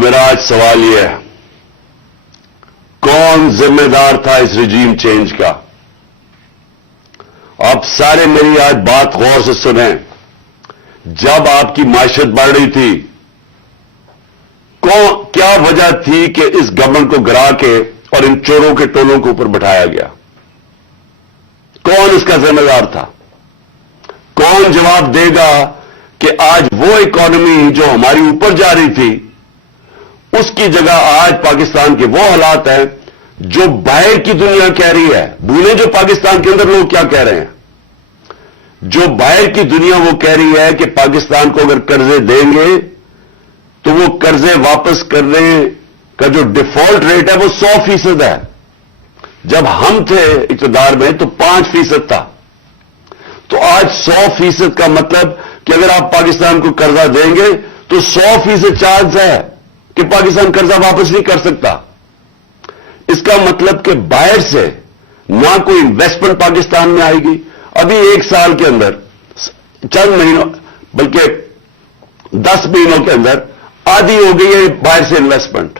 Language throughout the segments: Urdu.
میرا آج سوال یہ ہے، کون ذمہ دار تھا اس رجیم چینج کا؟ آپ سارے میری آج بات غور سے سنیں۔ جب آپ کی معیشت بڑھ رہی تھی، کیا وجہ تھی کہ اس گورنمنٹ کو گرا کے اور ان چوروں کے ٹولوں کے اوپر بٹھایا گیا؟ کون اس کا ذمہ دار تھا؟ کون جواب دے گا کہ آج وہ اکانومی جو ہماری اوپر جا رہی تھی، اس کی جگہ آج پاکستان کے وہ حالات ہیں جو باہر کی دنیا کہہ رہی ہے؟ بھولیں جو پاکستان کے اندر لوگ کیا کہہ رہے ہیں۔ جو باہر کی دنیا وہ کہہ رہی ہے کہ پاکستان کو اگر قرضے دیں گے تو وہ قرضے واپس کرنے کا جو ڈیفالٹ ریٹ ہے وہ 100% ہے۔ جب ہم تھے اقتدار میں تو 5% تھا، تو آج 100% کا مطلب کہ اگر آپ پاکستان کو قرضہ دیں گے تو 100% چانس ہے کہ پاکستان قرضہ واپس نہیں کر سکتا۔ اس کا مطلب کہ باہر سے نہ کوئی انویسٹمنٹ پاکستان میں آئے گی۔ ابھی 1 سال کے اندر، چند مہینوں بلکہ 10 مہینوں کے اندر آدھی ہو گئی ہے باہر سے انویسٹمنٹ،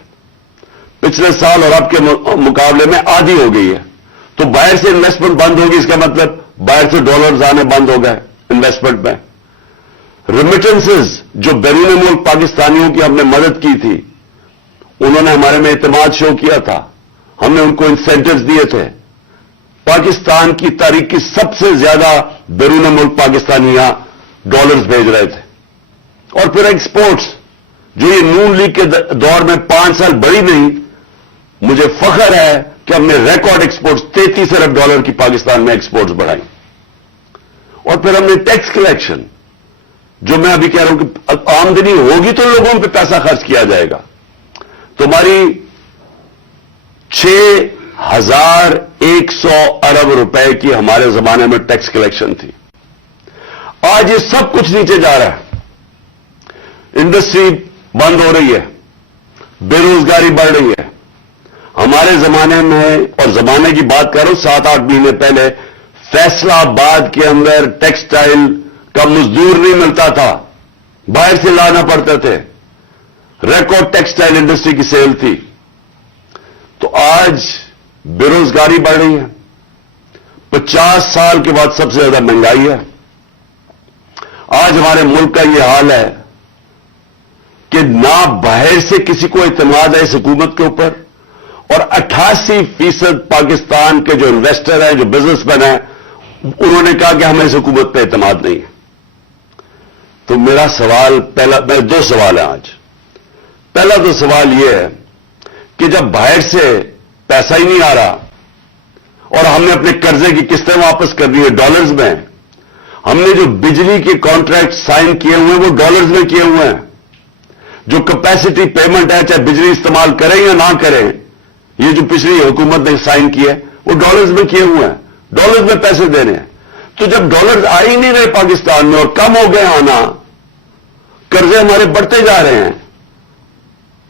پچھلے سال اور اب کے مقابلے میں آدھی ہو گئی ہے۔ تو باہر سے انویسٹمنٹ بند ہوگی، اس کا مطلب باہر سے ڈالرز آنے بند ہو گئے انویسٹمنٹ میں۔ ریمیٹنسز جو بیرون ملک پاکستانیوں کی ہم نے مدد کی تھی، انہوں نے ہمارے میں اعتماد شو کیا تھا، ہم نے ان کو انسینٹیوز دیے تھے۔ پاکستان کی تاریخ کی سب سے زیادہ بیرون ملک پاکستانیاں ڈالرز بھیج رہے تھے۔ اور پھر ایکسپورٹس جو یہ نون لیگ کے دور میں 5 سال بڑھی نہیں، مجھے فخر ہے کہ ہم نے ریکارڈ ایکسپورٹس $33 ارب کی پاکستان میں ایکسپورٹس بڑھائی۔ اور پھر ہم نے ٹیکس کلیکشن، جو میں ابھی کہہ رہا ہوں کہ آمدنی ہوگی تو لوگوں پہ پیسہ خرچ کیا جائے گا۔ تمہاری 6100 ارب روپے کی ہمارے زمانے میں ٹیکس کلیکشن تھی۔ آج یہ سب کچھ نیچے جا رہا ہے، انڈسٹری بند ہو رہی ہے، بے روزگاری بڑھ رہی ہے۔ ہمارے زمانے میں، اور زمانے کی بات کر رہا ہوں 7-8 مہینے پہلے، فیصلہ آباد کے اندر ٹیکسٹائل کا مزدور نہیں ملتا تھا، باہر سے لانا پڑتے تھے۔ ریکارڈ ٹیکسٹائل انڈسٹری کی سیل تھی۔ تو آج بے روزگاری بڑھ رہی ہے، 50 سال کے بعد سب سے زیادہ مہنگائی ہے۔ آج ہمارے ملک کا یہ حال ہے کہ نہ باہر سے کسی کو اعتماد ہے اس حکومت کے اوپر، اور 88% پاکستان کے جو انویسٹر ہیں، جو بزنس مین ہیں، انہوں نے کہا کہ ہمیں اس حکومت پہ اعتماد نہیں ہے۔ تو میرا سوال میرے 2 سوال ہیں آج۔ پہلا تو سوال یہ ہے کہ جب باہر سے پیسہ ہی نہیں آ رہا اور ہم نے اپنے قرضے کی قسطیں واپس کر دی ہے ڈالرز میں، ہم نے جو بجلی کے کانٹریکٹ سائن کیے ہوئے ہیں وہ ڈالرز میں کیے ہوئے ہیں، جو کیپیسٹی پیمنٹ ہے چاہے بجلی استعمال کریں یا نہ کریں، یہ جو پچھلی حکومت نے سائن کیے وہ ڈالرز میں کیے ہوئے ہیں، ڈالرز میں پیسے دینے ہیں۔ تو جب ڈالرز آ ہی نہیں رہے پاکستان میں اور کم ہو گئے آنا، قرضے ہمارے بڑھتے جا رہے ہیں،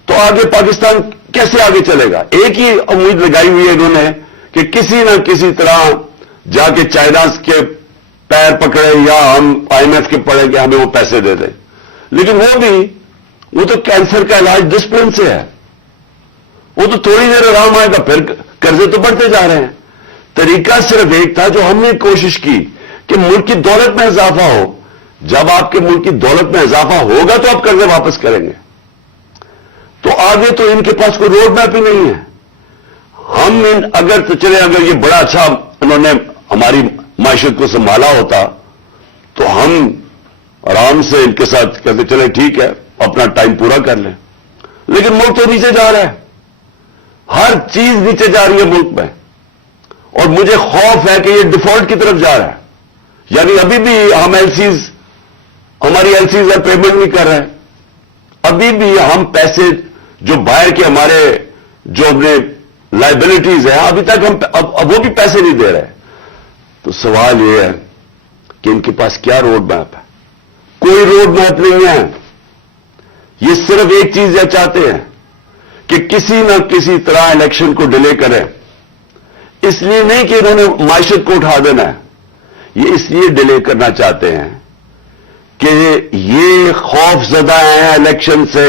تو آگے پاکستان کیسے آگے چلے گا؟ ایک ہی امید لگائی ہوئی ہے انہوں نے کہ کسی نہ کسی طرح جا کے چائنا کے پیر پکڑے یا ہم IMF کے پڑے کہ ہمیں وہ پیسے دے دیں۔ لیکن وہ تو کینسر کا علاج ڈسپلن سے ہے، وہ تو تھوڑی دیر آرام آئے گا، پھر قرضے تو بڑھتے جا رہے ہیں۔ طریقہ صرف ایک تھا جو ہم نے کوشش کی کہ ملک کی دولت میں اضافہ ہو۔ جب آپ کے ملک کی دولت میں اضافہ ہوگا تو آپ قرضے واپس کریں گے۔ تو آگے تو ان کے پاس کوئی روڈ میپ ہی نہیں ہے۔ ہم اگر یہ بڑا اچھا انہوں نے ہماری معیشت کو سنبھالا ہوتا تو ہم آرام سے ان کے ساتھ کہتے چلے ٹھیک ہے اپنا ٹائم پورا کر لیں، لیکن ملک تو نیچے جا رہا ہے، ہر چیز نیچے جا رہی ہے ملک میں، اور مجھے خوف ہے کہ یہ ڈیفالٹ کی طرف جا رہا ہے۔ یعنی ابھی بھی ہم ہماری ایلسیز پیمنٹ نہیں کر رہے ہیں، ابھی بھی ہم پیسے جو باہر کے ہمارے جو اپنے لائبلٹیز ہیں ابھی تک ہم اب وہ بھی پیسے نہیں دے رہے۔ تو سوال یہ ہے کہ ان کے پاس کیا روڈ میپ ہے؟ کوئی روڈ میپ نہیں ہے۔ یہ صرف ایک چیز یہ چاہتے ہیں کہ کسی نہ کسی طرح الیکشن کو ڈیلے کریں، اس لیے نہیں کہ انہوں نے معیشت کو اٹھا دینا ہے، یہ اس لیے ڈیلے کرنا چاہتے ہیں کہ یہ خوف زدہ ہیں الیکشن سے۔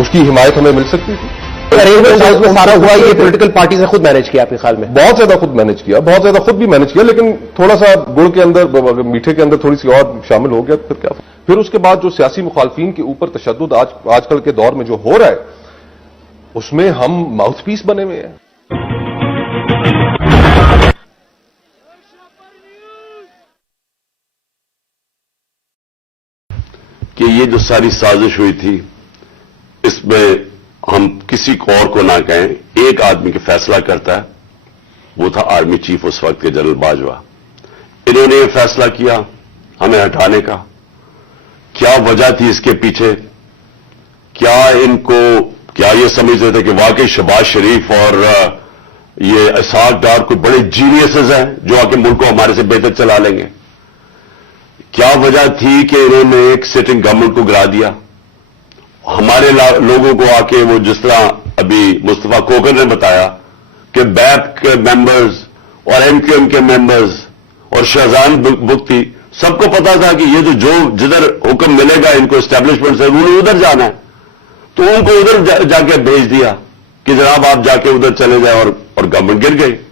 اس کی حمایت ہمیں مل سکتی تھی. ارینجمنٹ ہاؤس میں سارا ہوا یہ پولیٹیکل پارٹیز نے خود مینج کیا آپ کے خیال میں؟ بہت زیادہ خود مینج کیا, بہت زیادہ خود بھی مینج کیا, لیکن تھوڑا سا گڑ کے اندر, میٹھے کے اندر تھوڑی سی اور شامل ہو گیا, پھر کیا. پھر اس کے بعد جو سیاسی مخالفین کے اوپر تشدد آج کل کے دور میں جو ہو رہا ہے, اس میں ہم ماؤتھ پیس بنے ہوئے ہیں. کہ یہ جو ساری سازش ہوئی تھی, اس میں ہم کسی کو اور کو نہ کہیں, ایک آدمی کے فیصلہ کرتا ہے, وہ تھا آرمی چیف اس وقت کے جنرل باجوہ. انہوں نے یہ فیصلہ کیا ہمیں ہٹانے کا. کیا وجہ تھی اس کے پیچھے؟ کیا یہ سمجھتے تھے کہ واقعی شہباز شریف اور یہ اسحاق ڈار کوئی بڑے جینیسز ہیں جو آ کے ملک کو ہمارے سے بہتر چلا لیں گے؟ کیا وجہ تھی کہ انہوں نے ایک سٹنگ گورنمنٹ کو گرا دیا؟ ہمارے لوگوں کو آ کے وہ جس طرح ابھی مصطفیٰ کوکر نے بتایا کہ بیپ کے ممبرز اور ایم کیو ایم کے ممبرز اور شہزان بگٹی سب کو پتا تھا کہ یہ جو جدھر حکم ملے گا ان کو اسٹیبلشمنٹ سے, انہوں نے ادھر جانا ہے, تو ان کو ادھر جا کے بھیج دیا کہ جناب آپ جا کے ادھر چلے جائیں, اور گورنمنٹ گر گئی.